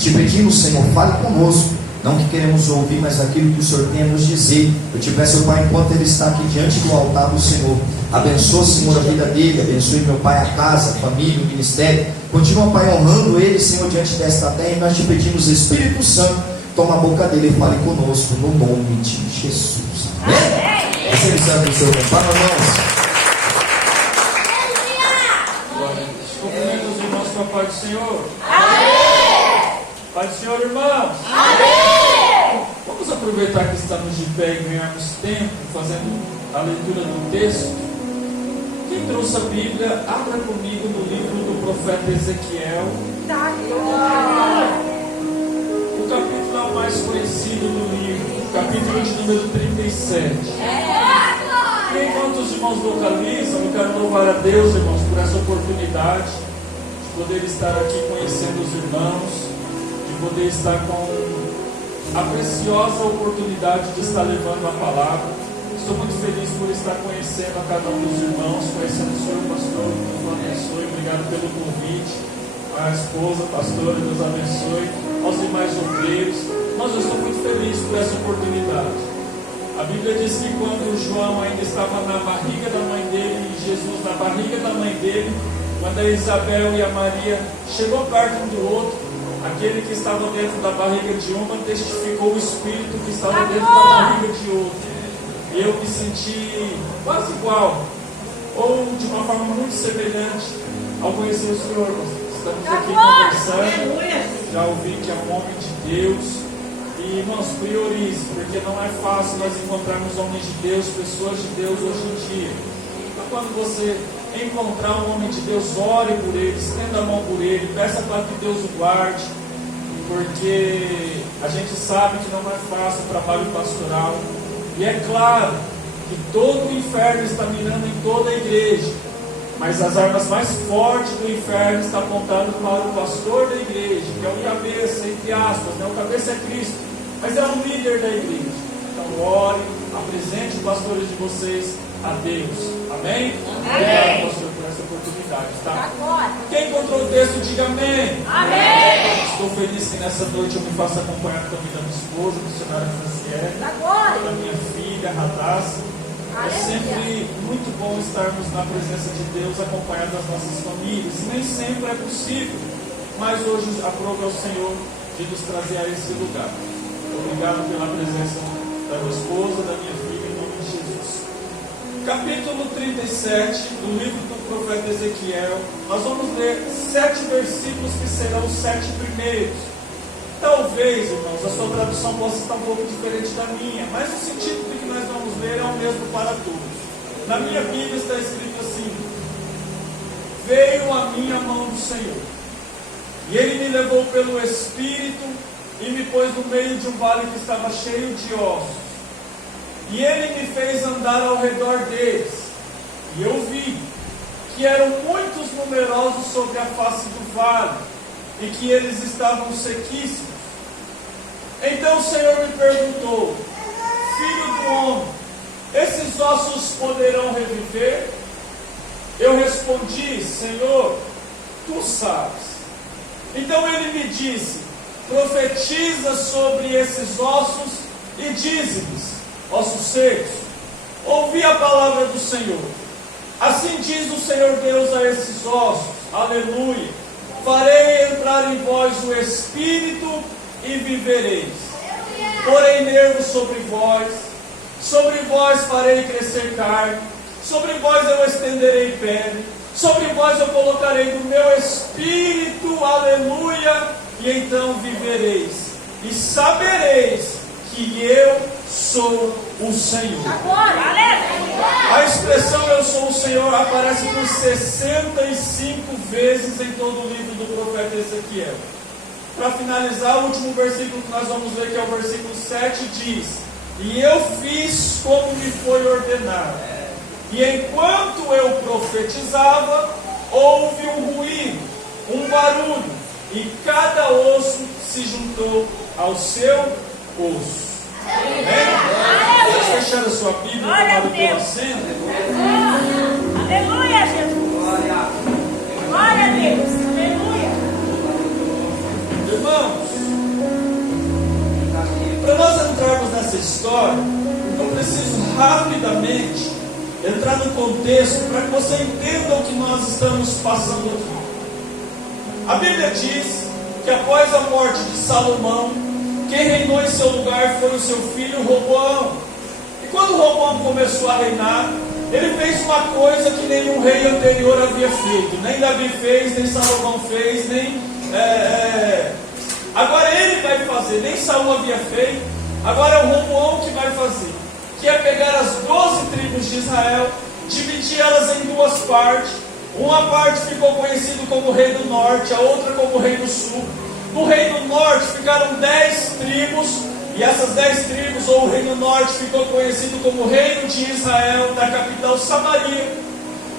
te pedimos, Senhor, fale conosco, não que queremos ouvir, mas aquilo que o Senhor tem a nos dizer. Eu te peço, Pai, enquanto ele está aqui diante do altar do Senhor, abençoa, Senhor, a vida dele, abençoe, meu Pai, a casa, a família, o ministério. Continua, Pai, honrando ele, Senhor, diante desta terra, e nós te pedimos, Espírito Santo, toma a boca dele e fale conosco, no nome de Jesus. Amém? Recebe o santo do Senhor, compadre, irmãos. Cumprimento os irmãos com a paz do Senhor. Amém! Paz do Senhor, irmãos. Amém! Vamos aproveitar que estamos de pé e ganharmos tempo fazendo a leitura do texto. Quem trouxe a Bíblia, abra comigo no livro do profeta Ezequiel. O capítulo é o mais conhecido do livro, o capítulo de número 37. E enquanto os irmãos localizam, eu quero louvar a Deus, irmãos, por essa oportunidade de poder estar aqui conhecendo os irmãos, de poder estar com a preciosa oportunidade de estar levando a palavra. Estou muito feliz por estar conhecendo a cada um dos irmãos, conhecendo o senhor pastor, Deus o abençoe, obrigado pelo convite, a esposa, pastora, Deus abençoe, aos demais obreiros. Mas eu estou muito feliz por essa oportunidade. A Bíblia diz que quando João ainda estava na barriga da mãe dele e Jesus na barriga da mãe dele, quando a Isabel e a Maria chegou perto um do outro, aquele que estava dentro da barriga de uma testificou o Espírito que estava dentro da barriga de outro. E eu me senti quase igual, ou de uma forma muito semelhante ao conhecer o Senhor. Estamos aqui conversando, já ouvi que é um homem de Deus. E irmãos, priorize, porque não é fácil nós encontrarmos homens de Deus, pessoas de Deus hoje em dia. Então, quando você encontrar um homem de Deus, ore por ele, estenda a mão por ele, peça para que Deus o guarde, porque a gente sabe que não é fácil o trabalho pastoral. E é claro que todo o inferno está mirando em toda a igreja, mas as armas mais fortes do inferno estão apontando para o pastor da igreja, que é o cabeça, entre aspas, né? O cabeça é Cristo, mas é um líder da igreja. Então ore, apresente os pastores de vocês a Deus. Amém? Obrigado, pastor, por essa oportunidade, tá? Quem encontrou o texto, diga amém. Amém! Estou feliz que nessa noite eu me faça acompanhar também da minha esposa, a missionária Franciele, da minha filha, Radassa. É sempre muito bom estarmos na presença de Deus, acompanhado das nossas famílias. Nem sempre é possível, mas hoje aprove ao Senhor de nos trazer a esse lugar. Obrigado pela presença da minha esposa, da minha filha, em nome de Jesus. Capítulo 37 do livro do profeta Ezequiel. Nós vamos ler 7 versículos que serão os 7 primeiros. Talvez, irmãos, a sua tradução possa estar um pouco diferente da minha, mas o sentido do que nós vamos ler é o mesmo para todos. Na minha Bíblia está escrito assim: veio a minha mão do Senhor, e Ele me levou pelo Espírito e me pôs no meio de um vale que estava cheio de ossos. E Ele me fez andar ao redor deles, e eu vi que eram muitos numerosos sobre a face do vale, e que eles estavam sequíssimos. Então o Senhor me perguntou: filho do homem, esses ossos poderão reviver? Eu respondi: Senhor, tu sabes. Então ele me disse: profetiza sobre esses ossos e dize-lhes: ossos secos, ouvi a palavra do Senhor. Assim diz o Senhor Deus a esses ossos: aleluia, farei entrar em vós o Espírito e vivereis. Porei nervos sobre vós farei crescer carne, sobre vós eu estenderei pele, sobre vós eu colocarei do meu Espírito, aleluia, e então vivereis, e sabereis que eu sou o Senhor. A expressão eu sou o Senhor aparece por 65 vezes em todo o livro do profeta Ezequiel. Para finalizar, o último versículo que nós vamos ler, que é o versículo 7, diz: e eu fiz como me foi ordenado, e enquanto eu profetizava, houve um ruído, um barulho, e cada osso se juntou ao seu osso. Amém? Vamos fechar a sua Bíblia, tomado pelo assento. Aleluia, Jesus. Glória a Deus. Aleluia. Irmãos, para nós entrarmos nessa história, eu preciso rapidamente entrar no contexto para que você entenda o que nós estamos passando aqui. A Bíblia diz que após a morte de Salomão, quem reinou em seu lugar foi o seu filho Roboão. E quando Roboão começou a reinar, ele fez uma coisa que nenhum rei anterior havia feito. Nem Davi fez, nem Salomão fez, agora ele vai fazer, nem Saul havia feito. Agora é o Roboão que vai fazer, que é pegar as 12 tribos de Israel, dividir elas em duas partes. Uma parte ficou conhecido como Rei do Norte, a outra como Rei do Sul. No Reino Norte ficaram 10 tribos, e essas 10 tribos, ou o Reino Norte, ficou conhecido como Reino de Israel, da capital Samaria.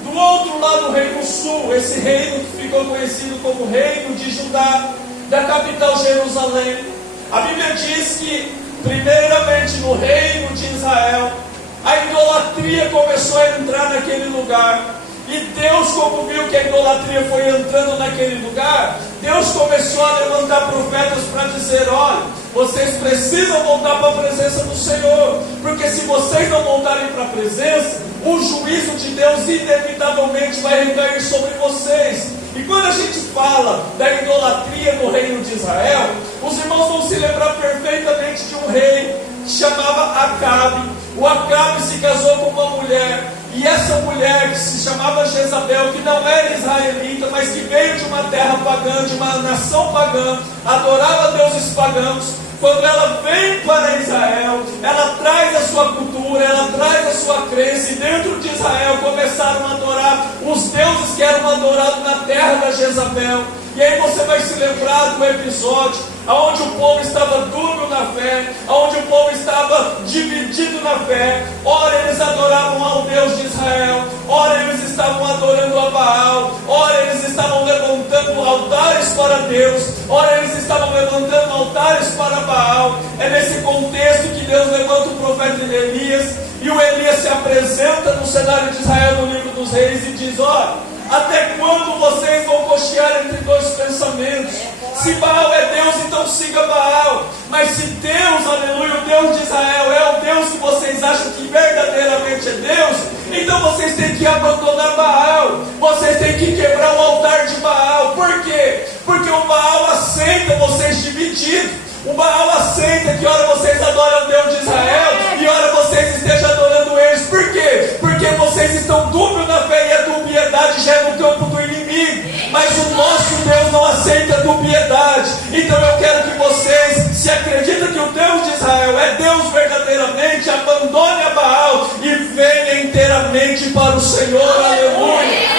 Do outro lado, o Reino Sul, esse reino que ficou conhecido como Reino de Judá, da capital Jerusalém. A Bíblia diz que, primeiramente no Reino de Israel, a idolatria começou a entrar naquele lugar. E Deus, como viu que a idolatria foi entrando naquele lugar, Deus começou a levantar profetas para dizer: olha, vocês precisam voltar para a presença do Senhor, porque se vocês não voltarem para a presença, o juízo de Deus inevitavelmente vai recair sobre vocês. E quando a gente fala da idolatria no reino de Israel, os irmãos vão se lembrar perfeitamente de um rei que chamava Acabe. O Acabe se casou com uma mulher, e essa mulher, que se chamava Jezabel, que não era israelita, mas que veio de uma terra pagã, de uma nação pagã, adorava deuses pagãos. Quando ela vem para Israel, ela traz a sua cultura, ela traz a sua crença, e dentro de Israel começaram a adorar os deuses que eram adorados na terra da Jezabel. E aí você vai se lembrar do episódio onde o povo estava dúbio na fé, onde o povo estava dividido na fé. Ora eles adoravam ao Deus de Israel, ora eles estavam adorando a Baal, ora eles estavam levantando altares para Deus, ora eles estavam levantando altares para Baal. É nesse contexto que Deus levanta o profeta Elias, e o Elias se apresenta no cenário de Israel no livro dos Reis e diz: olha, até quando vocês vão cochear entre dois pensamentos? Se Baal é Deus, então siga Baal. Mas se Deus, aleluia, o Deus de Israel é o Deus que vocês acham que verdadeiramente é Deus, então vocês têm que abandonar Baal. Vocês têm que quebrar o altar de Baal. Por quê? Porque o Baal aceita vocês divididos. O Baal aceita que ora vocês adoram o Deus de Israel e ora vocês estejam adorando eles. Por quê? Porque vocês estão dúbios na fé, e a dubiedade já é no campo do inimigo. Mas o nosso Deus não aceita dubiedade. Então eu quero que vocês, se acreditam que o Deus de Israel é Deus verdadeiramente, abandone a Baal e venha inteiramente para o Senhor. Aleluia.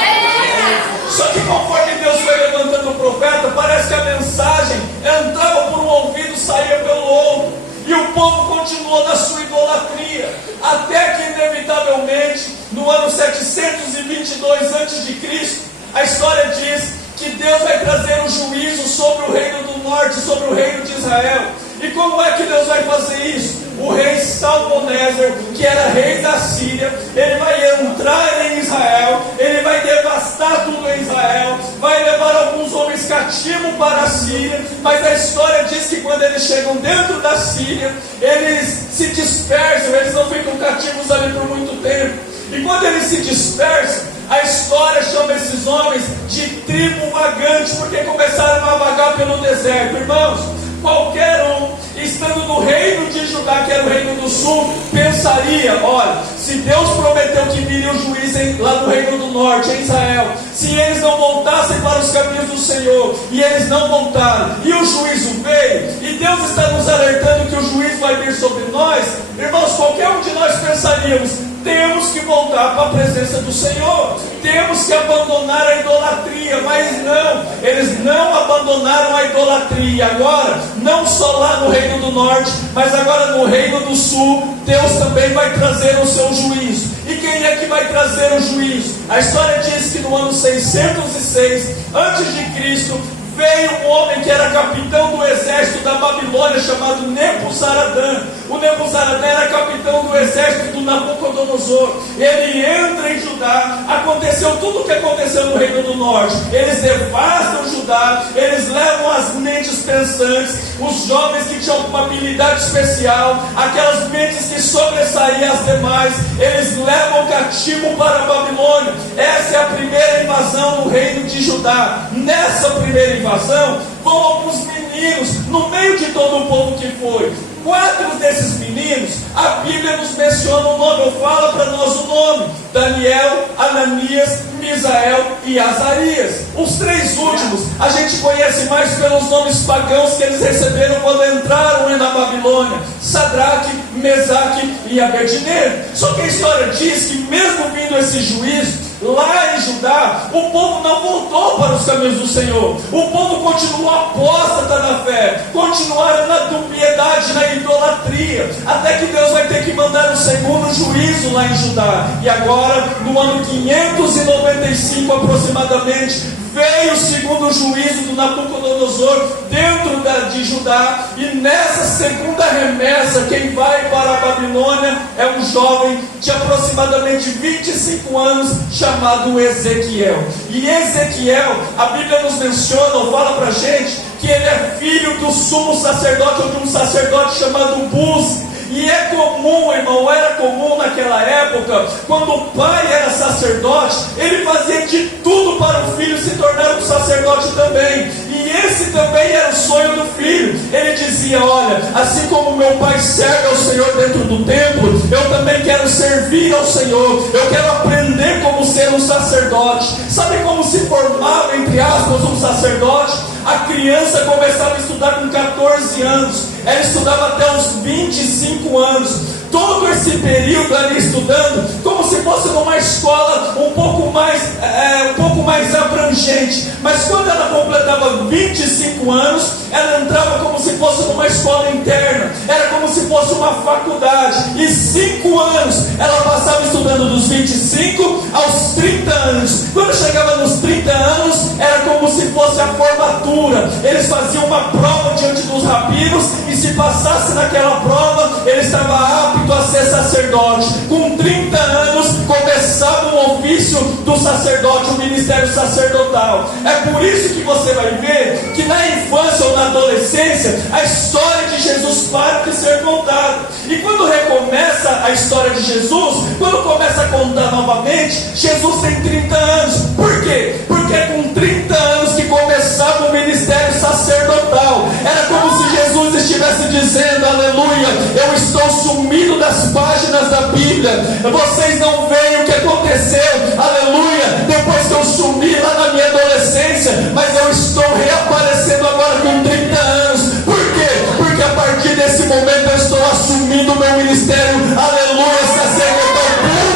Só que conforme Deus foi levantando o profeta, parece que a mensagem entrava por um ouvido e saía pelo outro. E o povo continuou na sua idolatria, até que inevitavelmente, no ano 722 a.C., a história diz que Deus vai trazer um juízo sobre o reino do norte, sobre o reino de Israel. E como é que Deus vai fazer isso? O rei Salmaneser, que era rei da Síria, ele vai entrar em Israel, ele vai devastar tudo em Israel, vai levar alguns homens cativos para a Síria. Mas a história diz que quando eles chegam dentro da Síria, eles se dispersam, eles não ficam cativos ali por muito tempo. E quando eles se dispersam, a história chama esses homens de tribo vagante, porque começaram a vagar pelo deserto. Irmãos, qualquer um, estando no reino de Judá, que era o reino do sul, pensaria: olha, se Deus prometeu que viria o juiz lá no reino do norte, em Israel, se eles não voltassem para os caminhos do Senhor, e eles não voltaram, e o juízo veio, e Deus está nos alertando que o juízo vai vir sobre nós, irmãos, qualquer um de nós pensaríamos: temos que voltar para a presença do Senhor, temos que abandonar a idolatria. Mas não, eles não abandonaram a idolatria. Agora, não só lá no reino do norte, mas agora no reino do sul, Deus também vai trazer o seu juízo. E quem é que vai trazer o juízo? A história diz que no ano 606 a.C., veio um homem que era capitão do exército da Babilônia, chamado Nebuzaradã. O Nebuzaradã era capitão do exército do Nabucodonosor. Ele entra em Judá, a aconteceu tudo o que aconteceu no Reino do Norte. Eles devastam Judá, eles levam as mentes pensantes, os jovens que tinham uma habilidade especial, aquelas mentes que sobressaíam as demais, eles levam cativo para a Babilônia. Essa é a primeira invasão do Reino de Judá. Nessa primeira invasão, vão alguns meninos, no meio de todo o povo que foi. 4 desses meninos, a Bíblia nos menciona o nome, ou fala para nós o nome: Daniel, Ananias, Misael e Azarias. Os 3 últimos, a gente conhece mais pelos nomes pagãos que eles receberam quando entraram na Babilônia: Sadraque, Mesaque e Abednego. Só que a história diz que mesmo vindo esse juízo, lá em Judá, o povo não voltou para os caminhos do Senhor. O povo continuou apóstata na fé, continuaram na dubiedade, na idolatria, até que Deus vai ter que mandar um segundo juízo lá em Judá. E agora, no ano 595 aproximadamente, veio o segundo juízo do Nabucodonosor dentro de Judá. E nessa segunda remessa, quem vai para a Babilônia é um jovem de aproximadamente 25 anos, chamado Ezequiel. E Ezequiel, a Bíblia nos menciona, ou fala para a gente, que ele é filho do sumo sacerdote, ou de um sacerdote chamado Buzi. E é comum, irmão, era comum naquela época, quando o pai era sacerdote, ele fazia de tudo para o filho se tornar um sacerdote também. E esse também era o sonho do filho. Ele dizia: olha, assim como meu pai serve ao Senhor dentro do templo, eu também quero servir ao Senhor. Eu quero aprender como ser um sacerdote. Sabe como se formava, entre aspas, um sacerdote? A criança começava a estudar com 14 anos, ela estudava até os 25 anos, todo esse período ali estudando, como se fosse numa escola um pouco mais abrangente. Mas quando ela completava 25 anos, ela entrava como se fosse numa escola interna, era como se fosse uma faculdade. E 5 anos ela passava estudando, dos 25 aos 30 anos. Quando chegava nos 30 anos, era como se fosse a formatura. Eles faziam uma prova diante dos rabinos, e se passasse naquela prova, ele estava apto a ser sacerdote. Com 30 anos começava o ofício do sacerdote, o ministério sacerdotal. É por isso que você vai ver que na infância ou na adolescência, a história de Jesus para de ser contada. E quando recomeça a história de Jesus, quando começa a contar novamente, Jesus tem 30 anos. Por quê? Porque é com 30 anos que começava o ministério sacerdotal. Era como se Jesus estivesse dizendo: aleluia, eu estou sumido das páginas da Bíblia, vocês não veem o que aconteceu, aleluia, depois que eu sumi lá na minha adolescência, mas eu estou reaparecendo agora com 30 anos. Por quê? Porque a partir desse momento eu estou assumindo o meu ministério, aleluia, sacerdotal,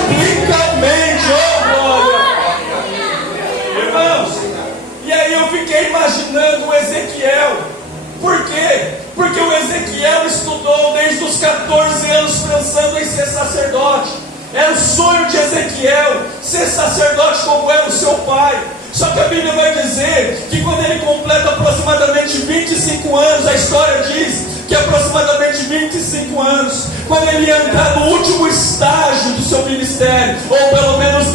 publicamente. Oh glória! Irmãos, e aí eu fiquei imaginando o Ezequiel. Por quê? Porque o Ezequiel estudou desde os 14 anos pensando em ser sacerdote. Era o sonho de Ezequiel ser sacerdote como era o seu pai. Só que a Bíblia vai dizer que quando ele completa aproximadamente 25 anos, a história diz que aproximadamente 25 anos, quando ele entrar no último estágio do seu ministério, ou pelo menos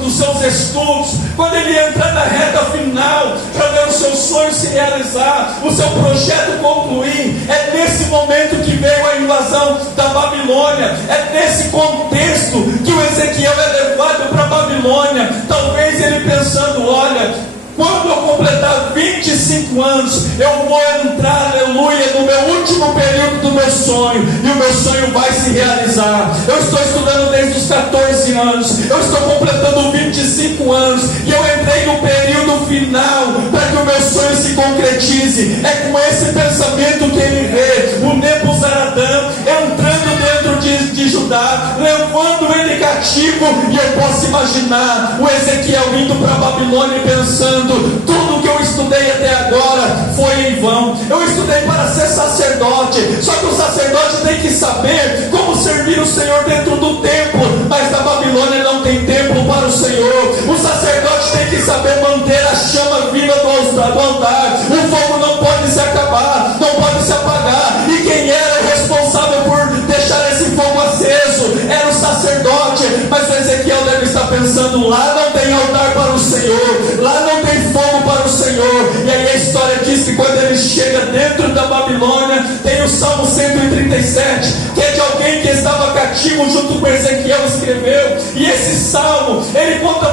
dos seus estudos, quando ele entrar na reta final, para ver o seu sonho se realizar, o seu projeto concluir, é nesse momento que veio a invasão da Babilônia. É nesse contexto que o Ezequiel é levado para a Babilônia. Talvez ele pensando: olha, quando eu completar 25 anos, eu vou entrar, aleluia, no meu último período do meu sonho, e o meu sonho vai se realizar. Eu estou estudando desde os 14 anos, eu estou completando 25 anos, e eu entrei no período final, para que o meu sonho se concretize. É com esse pensamento que ele vê o Nebuzaradã entrando dentro de Judá, levando ele cativo, e eu posso imaginar o Ezequiel indo para a Babilônia e pensando: tudo que eu estudei até agora foi em vão. Eu estudei para ser sacerdote, só que o sacerdote tem que saber como servir o Senhor dentro do templo, mas na Babilônia não tem templo para o Senhor. O sacerdote tem que saber manter a chama viva do altar. O fogo não pode se acabar, não pode se apagar. E quem era o responsável por deixar esse fogo aceso era o sacerdote. Mas o Ezequiel deve estar pensando: lá não que quando ele chega dentro da Babilônia, tem o Salmo 137, que é de alguém que estava cativo junto com Ezequiel escreveu. E esse salmo, ele conta